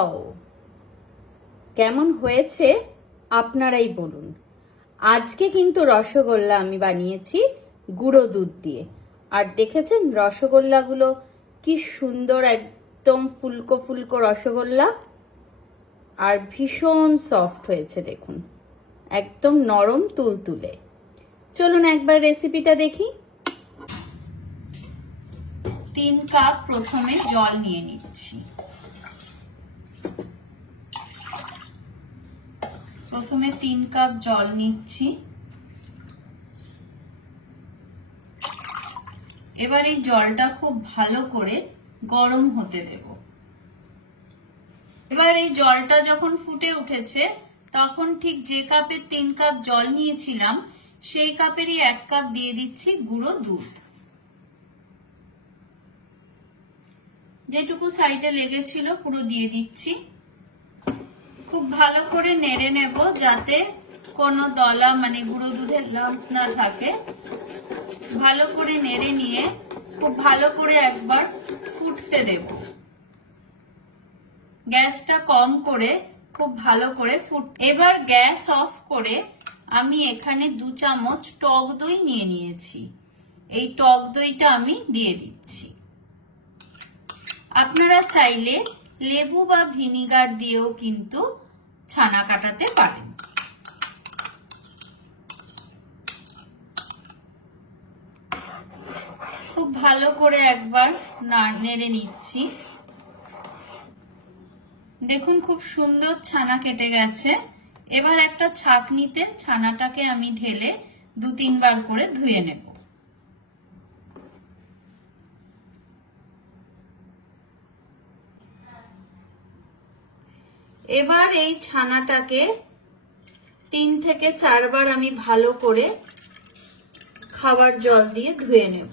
Wow, কেমন হয়েছে আপনারাই বলুন। আজকে কিন্তু রসগোল্লা আমি বানিয়েছি গুঁড়ো দুধ দিয়ে। আর দেখেছেন রসগোল্লাগুলো কি সুন্দর, একদম ফুলকো ফুলকো রসগোল্লা, আর ভীষণ সফট হয়েছে দেখুন, একদম নরম তুলতুলে। চলুন একবার রেসিপিটা দেখি। 3 কাপ প্রথমে জল নিয়ে নিচ্ছি। প্রথমে 3 কাপ জল নিচ্ছি। এবার এই জলটা খুব ভালো করে গরম হতে দেব। এবার এই জলটা যখন ফুটে উঠেছে তখন ঠিক যে কাপে 3 কাপ জল নিয়েছিলাম সেই কাপেরই 1 কাপ দিয়ে দিচ্ছি গুঁড়ো দুধ। যেটুকু সাইডে লেগেছিল পুরো দিয়ে দিচ্ছি। খুব ভালো করে নেড়ে নেব যাতে কোনো দলা মানে গুঁড়ো দুধের লাম্প না থাকে। ভালো করে নেড়ে নিয়ে খুব ভালো করে একবার ফুটতে দেব। গ্যাসটা কম করে খুব ভালো করে এবার গ্যাস অফ করে আমি এখানে 2 চামচ টক দই নিয়ে নিয়েছি। এই টক দইটা আমি দিয়ে দিচ্ছি। আপনারা চাইলে লেবু বা ভিনিগার দিয়েও কিন্তু ছানা কাটাতে পারেন। খুব ভালো করে একবার নেড়ে নিচ্ছি। দেখুন খুব সুন্দর ছানা কেটে গেছে। এবার একটা ছাঁকনিতে ছানাটাকে আমি ঢেলে 2-3 বার করে ধুয়ে নেব। এবার এই ছানাটাকে 3 থেকে 4 বার আমি ভালো করে খাবার জল দিয়ে ধুয়ে নেব।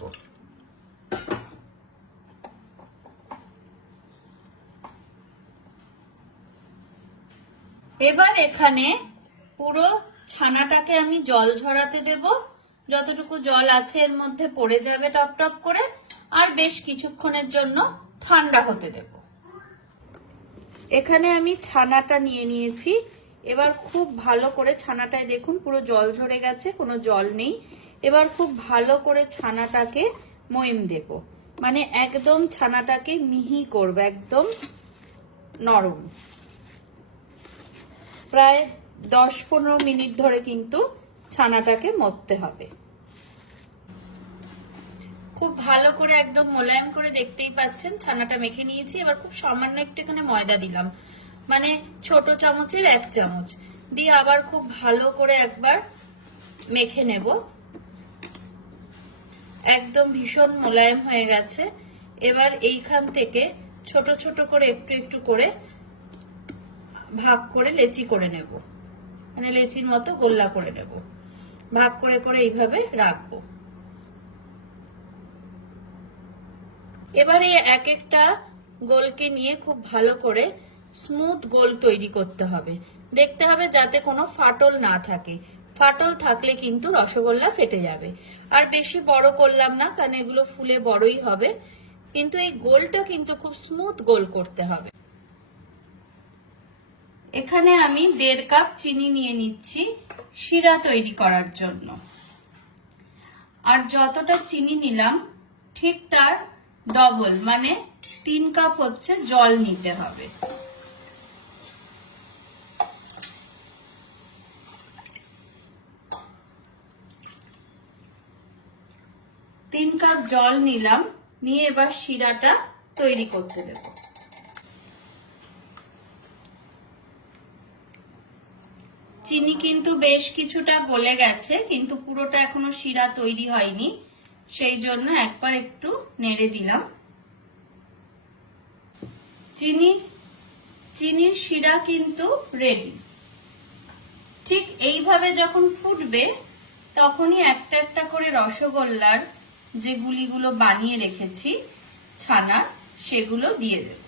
এবার এখানে পুরো ছানাটাকে আমি জল ঝরাতে দেব। যতটুকু জল আছে এর মধ্যে পড়ে যাবে টপ টপ করে, আর বেশ কিছুক্ষণের জন্য ঠান্ডা হতে দেব। এখানে আমি ছানাটা নিয়ে নিয়েছি। এবার খুব ভালো করে ছানাটায় দেখুন পুরো জল ঝরে গেছে, কোনো জল নেই। এবার খুব ভালো করে ছানাটাকে মইম দেব, মানে একদম ছানাটাকে মিহি করব, একদম নরম। প্রায় 10-15 মিনিট ধরে কিন্তু ছানাটাকে মথতে হবে। খুব ভালো করে একদম মোলায়েম করে দেখতেই পাচ্ছেন ছানাটা মেখে নিয়েছি। এবার খুব সামান্য একটু এখানে ময়দা দিলাম, মানে ছোট চামচের 1 চামচ দিয়ে আবার খুব ভালো করে একবার মেখে নেব। একদম ভীষণ মোলায়েম হয়ে গেছে। এবার এইখান থেকে ছোট ছোট করে একটু একটু করে ভাগ করে লেচি করে নেব, মানে লেচির মতো গোল্লা করে নেব। ভাগ করে করে এইভাবে রাখবো। এবারে এক একটা গোলকে নিয়ে খুব ভালো করে স্মুথ গোল তৈরি করতে হবে। দেখতে হবে যাতে কোনো ফাটল না থাকে। ফাটল থাকলে কিন্তু রসগোল্লা ফেটে যাবে। আর বেশি বড় করলাম না, কারণ এগুলো ফুলে বড়ই হবে, কিন্তু এই গোলটা কিন্তু খুব স্মুথ গোল করতে হবে। এখানে আমি 1.5 কাপ চিনি নিয়ে নিচ্ছি শিরা তৈরি করার জন্য। আর যতটা চিনি নিলাম ঠিক তার ডবল, মানে 3 কাপ হচ্ছে জল নিতে হবে। তিন কাপ জল নিলাম, নিয়ে এবার শিরাটা তৈরি করতে দেব। চিনি কিন্তু বেশ কিছুটা গলে গেছে, কিন্তু পুরোটা এখনো শিরা তৈরি হয়নি, সেই জন্য একবার একটু নেড়ে দিলাম। চিনির শিরা কিন্তু রেডি। ঠিক এইভাবে যখন ফুটবে তখনই একটা একটা করে রসগোল্লার যে গুলিগুলো বানিয়ে রেখেছি ছানার, সেগুলো দিয়ে দেব।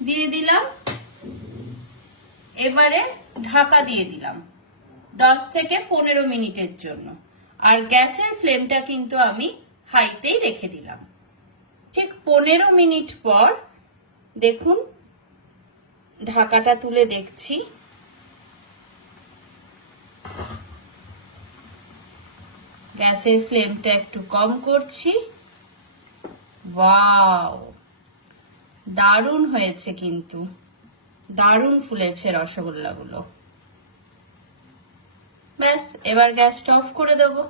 দিয়ে দিলাম এবারে ঢাকা দিয়ে দিলাম 10 থেকে 15 মিনিটের জন্য। আর গ্যাসের ফ্লেমটা কিন্তু আমি হাইতেই রেখে দিলাম। ঠিক 15 মিনিট পর দেখুন ঢাকাটা তুলে দেখছি, গ্যাসের ফ্লেমটা একটু কম করছি। ওয়াও, দারুণ হয়েছে, কিন্তু দারুণ ফুলেছে রসগোল্লাগুলো। ব্যাস, এবার গ্যাসটা অফ করে দেবো।